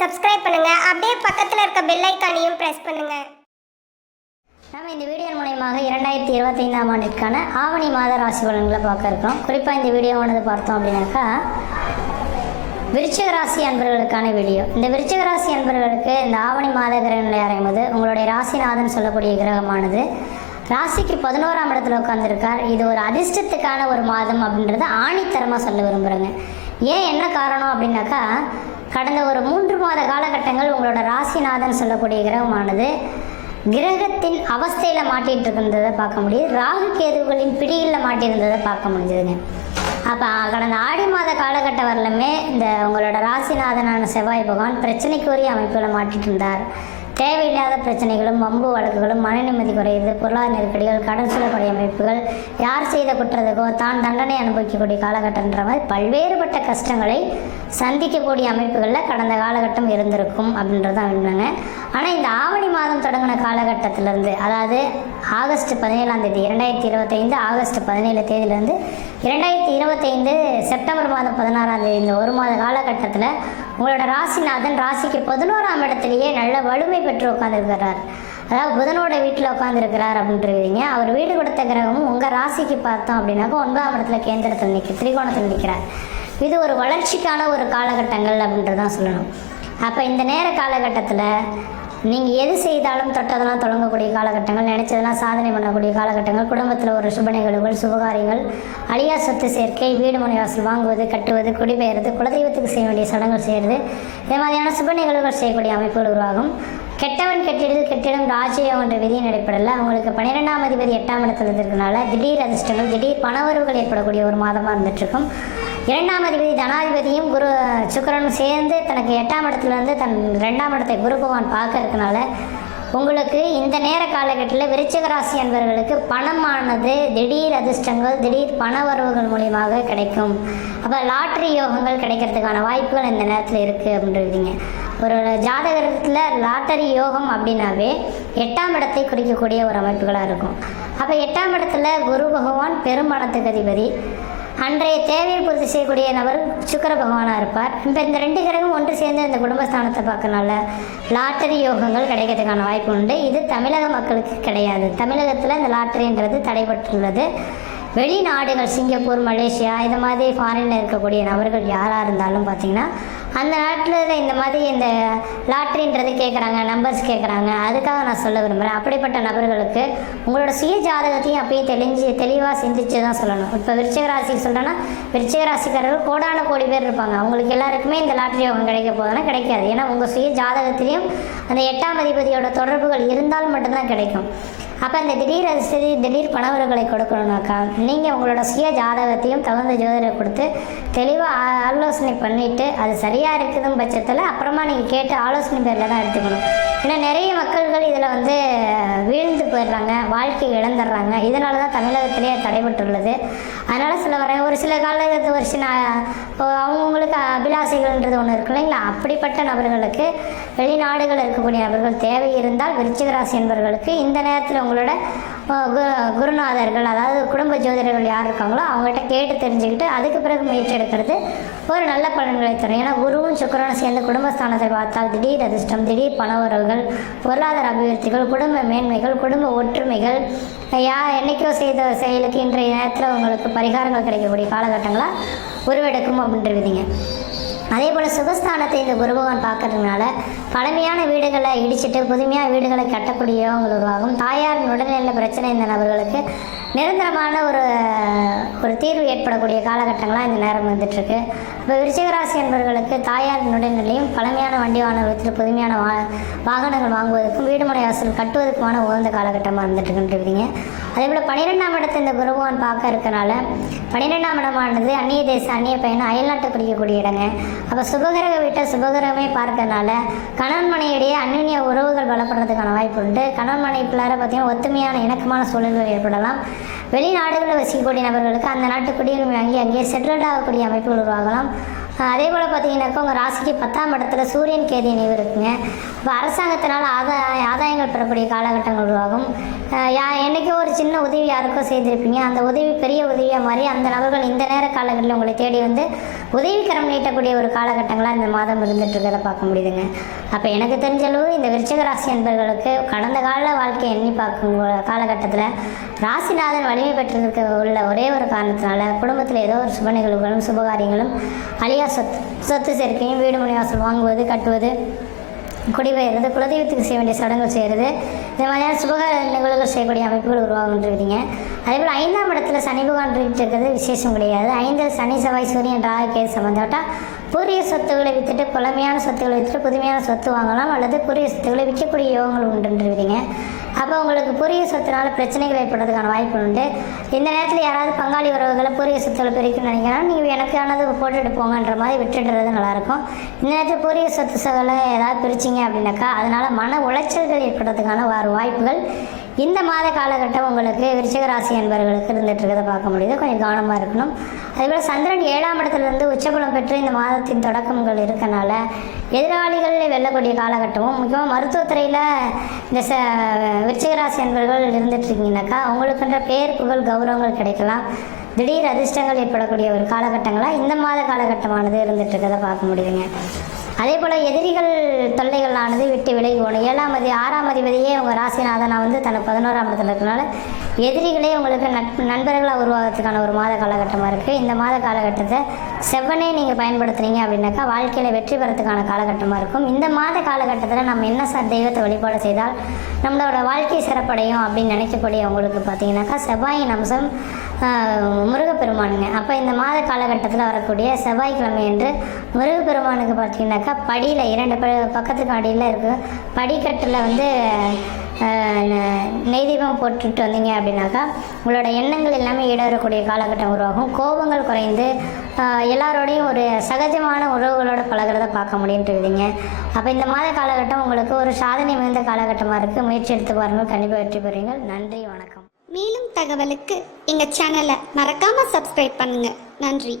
Subscribe பண்ணுங்க. அப்படியே பக்கத்துல இருக்க பெல் ஐகானையும் பிரஸ் பண்ணுங்க. நம்ம இந்த வீடியோ மூலமாக 2025ஆம் ஆண்டிற்கான ஆவணி மாத ராசி பலன்களை பார்க்க இருக்கிறோம். குறிப்பாக இந்த வீடியோவானது பார்த்தோம் அப்படின்னாக்கா விருச்சிக ராசி அன்பர்களுக்கான வீடியோ. இந்த விருச்சிக ராசி அன்பர்களுக்கு இந்த ஆவணி மாத கிரக நிலை அறையும்போது உங்களுடைய ராசிநாதன் சொல்லக்கூடிய கிரகமானது ராசிக்கு 11ஆம் இடத்துல உட்காந்துருக்கார். இது ஒரு அதிர்ஷ்டத்துக்கான ஒரு மாதம் அப்படின்றத ஆணித்தரமாக சொல்ல விரும்புகிறேங்க. ஏன் என்ன காரணம் அப்படின்னாக்கா கடந்த ஒரு 3 மாத காலகட்டங்கள் உங்களோட ராசிநாதன் சொல்லக்கூடிய கிரகமானது கிரகத்தின் அவஸ்தையில் மாட்டிகிட்டு இருந்ததை பார்க்க முடியுது. ராகு கேதுகளின் பிடியில் மாட்டியிருந்ததை பார்க்க முடிஞ்சதுங்க. அப்போ கடந்த ஆடி மாத காலகட்டம் வரலுமே இந்த உங்களோட ராசிநாதனான செவ்வாய் பகவான் பிரச்சனைக்குரிய அமைப்பில் மாட்டிட்டு இருந்தார். தேவையில்லாத பிரச்சனைகளும் வம்பு வழக்குகளும் மன நிம்மதி குறையுது, பொருளாதார நெருக்கடிகள், கடன் சொல்லக்கூடிய அமைப்புகள், யார் செய்த குற்றத்துக்கோ தான் தண்டனை அனுபவிக்கக்கூடிய காலகட்டம்ன்ற மாதிரி பல்வேறுபட்ட கஷ்டங்களை சந்திக்கக்கூடிய அமைப்புகளில் கடந்த காலகட்டம் இருந்திருக்கும் அப்படின்றதான் வேணுங்க. ஆனால் இந்த ஆவணி மாதம் தொடங்கின காலகட்டத்திலேருந்து, அதாவது ஆகஸ்ட் 17ஆம் தேதி 2025 ஆகஸ்ட் 17 தேதியிலேருந்து 2025 செப்டம்பர் மாதம் 16ஆம் தேதி இந்த ஒரு மாத காலகட்டத்தில் உங்களோட ராசிநாதன் ராசிக்கு 11ஆம் இடத்துலையே நல்ல வலிமை பெற்று உட்காந்துருக்கிறார். அதாவது புதனோட வீட்டில் உட்காந்துருக்கிறார் அப்படின்றீங்க. அவர் வீடு கொடுத்த கிரகமும் உங்கள் ராசிக்கு பார்த்தோம் அப்படின்னாக்கா 9ஆம் இடத்துல கேந்திரத்தில் திரிகோணத்தில் நிற்கிறார். இது ஒரு வளர்ச்சிக்கான ஒரு காலகட்டங்கள் அப்படின்றதான் சொல்லணும். அப்போ இந்த நேர காலகட்டத்தில் நீங்கள் எது செய்தாலும் தொட்டதெல்லாம் தொடங்கக்கூடிய காலகட்டங்கள், நினைச்சதெல்லாம் சாதனை பண்ணக்கூடிய காலகட்டங்கள், குடும்பத்தில் ஒரு சுப நிகழ்வுகள், சுபகாரியங்கள், அழியா சொத்து சேர்க்கை, வீடு மனை வாசல் வாங்குவது, கட்டுவது, குடிபெயர்றது, குலதெய்வத்துக்கு செய்ய வேண்டிய சடங்குகள் செய்கிறது, இதே மாதிரியான சுப நிகழ்வுகள் செய்யக்கூடிய அமைப்புகள் உருவாகும். கெட்டவன் கெட்டிடுது கெட்டிடம் ராஜ்யம் என்ற விதியின் அடிப்படையில் அவங்களுக்கு 12ஆம் அதிபதி 8ஆம் இடத்துல இருக்கிறதுனால திடீர் அதிர்ஷ்டங்கள், திடீர் பணவரவுகள் ஏற்படக்கூடிய ஒரு மாதமாக இருந்துகிட்ருக்கும். 2ஆம் அதிபதி தனாதிபதியும் குரு சுக்கிரனும் சேர்ந்து தனக்கு 8ஆம் இடத்துலேருந்து தன் 2ஆம் இடத்தை குரு பகவான் பார்க்க இருக்கனால உங்களுக்கு இந்த நேர காலகட்டத்தில் விருச்சிக ராசி அன்பர்களுக்கு பணமானது திடீர் அதிர்ஷ்டங்கள், திடீர் பண வரவுகள் மூலியமாக கிடைக்கும். அப்போ லாட்ரி யோகங்கள் கிடைக்கிறதுக்கான வாய்ப்புகள் இந்த நேரத்தில் இருக்குது அப்படின்றீங்க. ஒரு ஜாதகத்தில் லாட்டரி யோகம் அப்படின்னாவே 8ஆம் இடத்தை குறிக்கக்கூடிய ஒரு அமைப்புகளாக இருக்கும். அப்போ 8ஆம் இடத்துல குரு பகவான் பெரும்பணத்துக்கு அதிபதி, அன்றைய தேவையை பூர்த்தி செய்யக்கூடிய நபர் சுக்கிர பகவானாக இருப்பார். இப்போ இந்த 2 கிரகம் ஒன்று சேர்ந்து இந்த குடும்பஸ்தானத்தை பார்க்கறனால லாட்டரி யோகங்கள் கிடைக்கிறதுக்கான வாய்ப்பு உண்டு. இது தமிழக மக்களுக்கு கிடையாது. தமிழகத்தில் இந்த லாட்டரின்றது தடைபட்டுள்ளது. வெளிநாடுகள் சிங்கப்பூர், மலேசியா இந்த மாதிரி ஃபாரினில் இருக்கக்கூடிய நபர்கள் யாராக இருந்தாலும் பார்த்திங்கன்னா அந்த நாட்டில் இந்த மாதிரி இந்த லாட்ரின்றது கேட்குறாங்க, நம்பர்ஸ் கேட்குறாங்க. அதுக்காக நான் சொல்ல விரும்புகிறேன். அப்படிப்பட்ட நபர்களுக்கு உங்களோட சுய ஜாதகத்தையும் அப்பயே தெளிவாக சிந்திச்சு தான் சொல்லணும். இப்போ விருச்சிக ராசிக்கு சொல்கிறேன்னா விருச்சிக ராசிக்காரர்கள் கோடான கோடி பேர் இருப்பாங்க. அவங்களுக்கு எல்லாருக்குமே இந்த லாட்ரி யோகம் கிடைக்க போதுன்னா கிடைக்காது. ஏன்னா உங்கள் சுய ஜாதகத்திலையும் அந்த 8ஆம் அதிபதியோட தொடர்புகள் இருந்தால் மட்டும்தான் கிடைக்கும். அப்போ இந்த திடீர் அதிர்ஷ்டி, திடீர் பணவர்களை கொடுக்கணுனாக்கா நீங்கள் உங்களோட சுய ஜாதகத்தையும் தகுந்த ஜோதிடரை கொடுத்து தெளிவாக ஆலோசனை பண்ணிவிட்டு அது சரியாக இருக்குதுன்னு பட்சத்தில் அப்புறமா நீங்கள் கேட்டு ஆலோசனை பேரில் தான் எடுத்துக்கணும். ஏன்னா நிறைய மக்கள்கள் இதில் வீழ்ந்து போயிடுறாங்க, வாழ்க்கை இழந்துடுறாங்க. இதனால தான் தமிழகத்திலே தடைபட்டுள்ளது. அதனால் ஒரு சில காலகட்டத்தில் ஒரு சில அவங்கவுங்களுக்கு அபிலாசைகள்ன்றது ஒன்று இருக்கு இல்லைங்களா? அப்படிப்பட்ட நபர்களுக்கு வெளிநாடுகள் இருக்கக்கூடிய நபர்கள் தேவை இருந்தால் விருச்சிக ராசி என்பவர்களுக்கு இந்த நேரத்தில் உங்களோட குருநாதர்கள், அதாவது குடும்ப ஜோதிடர்கள் யார் இருக்காங்களோ அவங்ககிட்ட கேட்டு தெரிஞ்சுக்கிட்டு அதுக்கு பிறகு முயற்சி எடுக்கிறது ஒரு நல்ல பலன்களை தரும். ஏன்னா குருவும் சுக்கிரனும் சேர்ந்து குடும்பஸ்தானத்தை பார்த்தால் திடீர் அதிர்ஷ்டம், திடீர் பணவரவுகள், பொருளாதார அபிவிருத்திகள், குடும்ப மேன்மைகள், குடும்ப ஒற்றுமைகள், என்னைக்கோ செய்த செயலுக்கு இன்றைய நேரத்தில் உங்களுக்கு பரிகாரங்கள் கிடைக்கக்கூடிய காலகட்டங்களாக உருவெடுக்கும் அப்படின்றீங்க. அதே போல் சுகஸ்தானத்தை இந்த குரு பகவான் பார்க்கறதுனால பழமையான வீடுகளை இடிச்சிட்டு புதுமையான வீடுகளை கட்டக்கூடியவங்க உருவாகும். தாயாரின் உடல்நிலை பிரச்சனை இந்த நபர்களுக்கு நிரந்தரமான ஒரு தீர்வு ஏற்படக்கூடிய காலகட்டங்களாக இந்த நேரம் வந்துட்டுருக்கு. இப்போ விருச்சிக ராசி என்பவர்களுக்கு தாயாரின் உடல்நிலையும் பழமையான வண்டி வாகனத்தில் புதுமையான வாகனங்கள் வாங்குவதற்கும் வீடு மனை வாசல் கட்டுவதற்குமான உகந்த காலகட்டமாக இருந்துட்டுருக்குன்றீங்க. அதே போல் 12ஆம் இடத்தை இந்த குரு பகவான் பார்க்க இருக்கனால 12ஆம் இடமானது அந்நிய தேச அந்நிய பயணம் அயல்நாட்டை குறிக்கக்கூடிய இடங்க. அப்போ சுபகிரக வீட்டை சுபகிரகமே பார்க்கறதுனால கணவன் மனையிடையே அந்நிய உறவுகள் பலப்படுறதுக்கான வாய்ப்பு உண்டு. கணவன் மனைவிக்குள்ளார பார்த்திங்கன்னா ஒத்துமையான இணக்கமான சூழல்கள் ஏற்படலாம். வெளிநாடுகளில் வசிக்கக்கூடிய நபர்களுக்கு அந்த நாட்டு குடியுரிமை வாங்கி அங்கேயே செட்டில்ட் ஆகக்கூடிய அமைப்புகள் உருவாகலாம். அதே போல் பார்த்தீங்கன்னாக்கா உங்கள் ராசிக்கு 10ஆம் இடத்துல சூரியன் கேது இணைவு இருக்குங்க. இப்போ அரசாங்கத்தினால் ஆதாயங்கள் பெறக்கூடிய காலகட்டங்கள் உருவாகும். என்றைக்கோ ஒரு சின்ன உதவி யாருக்கோ செய்திருப்பீங்க, அந்த உதவி பெரிய உதவியாக மாறி அந்த நபர்கள் இந்த நேர காலங்களில் உங்களை தேடி உதவிக்கரம் நீட்டக்கூடிய ஒரு காலகட்டங்களாக இந்த மாதம் இருந்துட்டு இருக்கிறத பார்க்க முடியுதுங்க. அப்போ எனக்கு தெரிஞ்சளவு இந்த விருச்சிக ராசி என்பவர்களுக்கு கடந்த கால வாழ்க்கையை எண்ணி பார்க்கும் காலகட்டத்தில் ராசிநாதன் வலிமை பெற்றிருக்க உள்ள ஒரே ஒரு காரணத்தினால குடும்பத்தில் ஏதோ ஒரு சுப நிகழ்வுகளும் சுபகாரியங்களும் அழியா சொத்து சேர்க்கையும் வீடு மனைவாசல் வாங்குவது கட்டுவது குடிபெயர்றது குலதெய்வத்துக்கு செய்ய வேண்டிய சடங்குகள் செய்கிறது இந்த மாதிரியான சுபக நிகழ்வுகள் செய்யக்கூடிய அமைப்புகள் உருவாகுன்றீங்க. அதேபோல் 5ஆம் இடத்துல சனி பகவான் இருக்கிறது விசேஷம் கிடையாது. 5 சனி செவ்வாய் சூரியன் ராகு கேது சம்பந்தப்பட்டால் பூர்வீக சொத்துக்களை விற்றுட்டு பழமையான சொத்துக்களை விற்றுட்டு புதுமையான சொத்து வாங்கலாம் அல்லது பூர்வீக சொத்துக்களை விற்கக்கூடிய யோகங்கள் உண்டுன்றீங்க. அப்போ உங்களுக்கு பூர்வீக சொத்துனால பிரச்சனைகள் ஏற்படுறதுக்கான வாய்ப்பு உண்டு. இந்த நேரத்தில் யாராவது பங்காளி உறவுகளை பூர்வீக சொத்துக்களை பிரிக்கணும்னு நினைக்கிறா நீங்கள் எனக்கானது போட்டுட்டு போங்கன்ற மாதிரி விட்டுடுறது நல்லாயிருக்கும். இந்த நேரத்தில் பூர்வீக சொத்துக்களை ஏதாவது பிரிச்சிங்க அப்படின்னாக்கா அதனால் மன உளைச்சல்கள் ஏற்படுறதுக்கான வாய்ப்புகள் இந்த மாத காலகட்டம் உங்களுக்கு விருச்சிக ராசி என்பவர்களுக்கு இருந்துட்டு இருக்கிறத பார்க்க முடியுது. கொஞ்சம் கவனமாக இருக்கணும். அதேபோல் சந்திரன் 7ஆம் இடத்துலேருந்து உச்சபலம் பெற்று இந்த மாதத்தின் தொடக்கங்கள் இருக்கனால எதிராளிகள் வெல்லக்கூடிய காலகட்டமும் முக்கியமாக மருத்துவத்துறையில் இந்த விருச்சிக ராசி என்பவர்கள் இருந்துட்டுருக்கீங்கன்னாக்கா அவங்களுக்குன்ற பேர் புகழ் கௌரவங்கள் கிடைக்கலாம். திடீர் அதிர்ஷ்டங்கள் ஏற்படக்கூடிய ஒரு காலகட்டங்களாக இந்த மாத காலகட்டமானது இருந்துட்டு இருக்கிறத பார்க்க முடியுதுங்க. அதே போல் எதிரிகள் தொல்லைகளானது விட்டு விலகி போகணும். 6ஆம் அதிபதியே உங்கள் ராசிநாதனாக தனக்கு 11ஆம் இடத்துல இருக்கனால எதிரிகளே உங்களுக்கு நண்பர்களாக உருவாகிறதுக்கான ஒரு மாத காலகட்டமாக இருக்குது. இந்த மாத காலகட்டத்தை செவ்வனே நீங்கள் பயன்படுத்துனீங்க அப்படின்னாக்கா வாழ்க்கையில் வெற்றி பெறத்துக்கான காலகட்டமாக இருக்கும். இந்த மாத காலகட்டத்தில் நம்ம என்ன தெய்வத்தை வழிபாடு செய்தால் நம்மளோட வாழ்க்கை சிறப்படையும் அப்படின்னு நினைக்கக்கூடிய உங்களுக்கு பார்த்தீங்கன்னாக்கா செவ்வாயின் அம்சம் முருகப்பெருமானுங்க. அப்போ இந்த மாத காலகட்டத்தில் வரக்கூடிய செவ்வாய்க்கிழமை என்று முருகப்பெருமானுக்கு பார்த்தீங்கன்னாக்கா படியில் 2 பக்கத்துக்கு அடியில் இருக்குது படிக்கட்டில் நெய் தீபம் போட்டுட்டு வந்தீங்க அப்படின்னாக்கா உங்களோட எண்ணங்கள் எல்லாமே ஈடேறக்கூடிய காலகட்டம் உருவாகும். கோபங்கள் குறைந்து எல்லாரோடையும் ஒரு சகஜமான உறவுகளோட பழகிறத பார்க்க முடியுன்றீங்க. அப்போ இந்த மாத காலகட்டம் உங்களுக்கு ஒரு சாதனை மிகுந்த காலகட்டமாக இருக்குது. முயற்சி எடுத்து பாருங்கள், கண்டிப்பாக வெற்றி பெறுவீர்கள். நன்றி, வணக்கம். மேலும் தகவலுக்கு எங்கள் சேனலை மறக்காமல் சப்ஸ்கிரைப் பண்ணுங்கள். நன்றி.